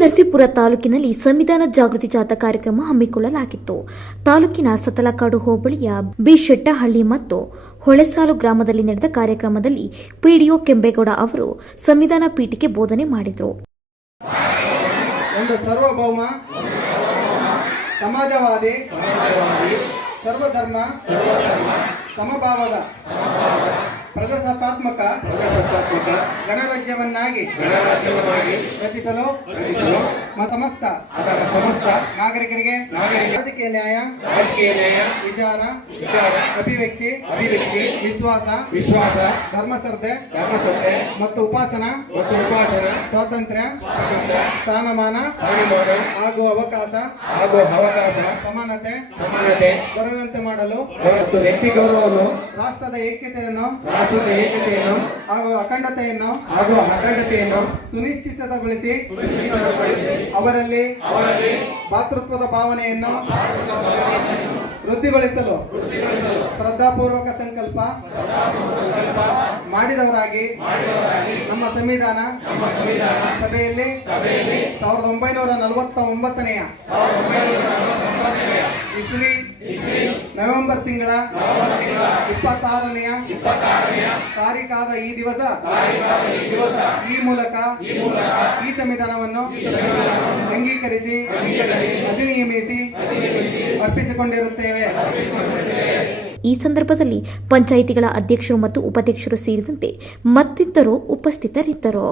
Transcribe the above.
ನರಸೀಪುರ ತಾಲೂಕಿನಲ್ಲಿ ಸಂವಿಧಾನ ಜಾಗೃತಿ ಜಾಥಾ ಕಾರ್ಯಕ್ರಮ ಹಮ್ಮಿಕೊಳ್ಳಲಾಗಿತ್ತು. ತಾಲೂಕಿನ ಸತಲಕಾಡು ಹೋಬಳಿಯ ಬಿ ಶೆಟ್ಟಹಳ್ಳಿ ಮತ್ತು ಹೊಳೆಸಾಲು ಗ್ರಾಮದಲ್ಲಿ ನಡೆದ ಕಾರ್ಯಕ್ರಮದಲ್ಲಿ ಪಿಡಿಒ ಕೆಂಬೇಗೌಡ ಅವರು ಸಂವಿಧಾನ ಪೀಠಿಕೆ ಬೋಧನೆ ಮಾಡಿದರು. ಒಂದು ಸಾರ್ವಭೌಮ ಸಮಾಜವಾದಿ ಸರ್ವಧರ್ಮ ಸಮಭಾವದ ಪ್ರಜಾಸತ್ತಾತ್ಮಕ ಗಣರಾಜ್ಯವನ್ನಾಗಿ ರಚಿಸಲು ಸಮಸ್ತ ನಾಗರಿಕರಿಗೆ ರಾಜಕೀಯ ನ್ಯಾಯ ವಿಚಾರ ಅಭಿವ್ಯಕ್ತಿ ವಿಶ್ವಾಸ ಧರ್ಮಶ್ರದ್ಧೆ ಮತ್ತು ಉಪಾಸನಾ ಸ್ವಾತಂತ್ರ್ಯ ಸ್ಥಾನಮಾನ ಹಾಗೂ ಅವಕಾಶ ಸಮಾನತೆ ದೊರೆಯುವಂತೆ ಮಾಡಲು ವ್ಯಕ್ತಿ ಗೌರವವನ್ನು ರಾಷ್ಟ್ರದ ಏಕತೆಯನ್ನು ಹಾಗೂ ಅಖಂಡತೆಯನ್ನು ಸುನಿಶ್ಚಿತಗೊಳಿಸಿ ಅವರಲ್ಲಿ ಭಾತೃತ್ವದ ಭಾವನೆಯನ್ನು ವೃದ್ಧಿಗೊಳಿಸಲು ಶ್ರದ್ಧಾಪೂರ್ವಕ ಸಂಕಲ್ಪ ಮಾಡಿದವರಾಗಿ ನಮ್ಮ ಸಂವಿಧಾನ ಸಭೆಯಲ್ಲಿ 1949ನೇ ಇಸ್ವಿ ನವೆಂಬರ್ ತಿಂಗಳ 26ನೇ ತಾರೀಖಾದ ಈ ದಿವಸ ಈ ಮೂಲಕ ಈ ಸಂವಿಧಾನವನ್ನು ಅಂಗೀಕರಿಸಿ ಅಧಿನಿಯಮಿಸಿ ಅರ್ಪಿಸಿಕೊಂಡಿರುತ್ತೇವೆ. ಈ ಸಂದರ್ಭದಲ್ಲಿ ಪಂಚಾಯಿತಿಗಳ ಅಧ್ಯಕ್ಷರು ಮತ್ತು ಉಪಾಧ್ಯಕ್ಷರು ಸೇರಿದಂತೆ ಮತ್ತಿತರರು ಉಪಸ್ಥಿತರಿದ್ದರು.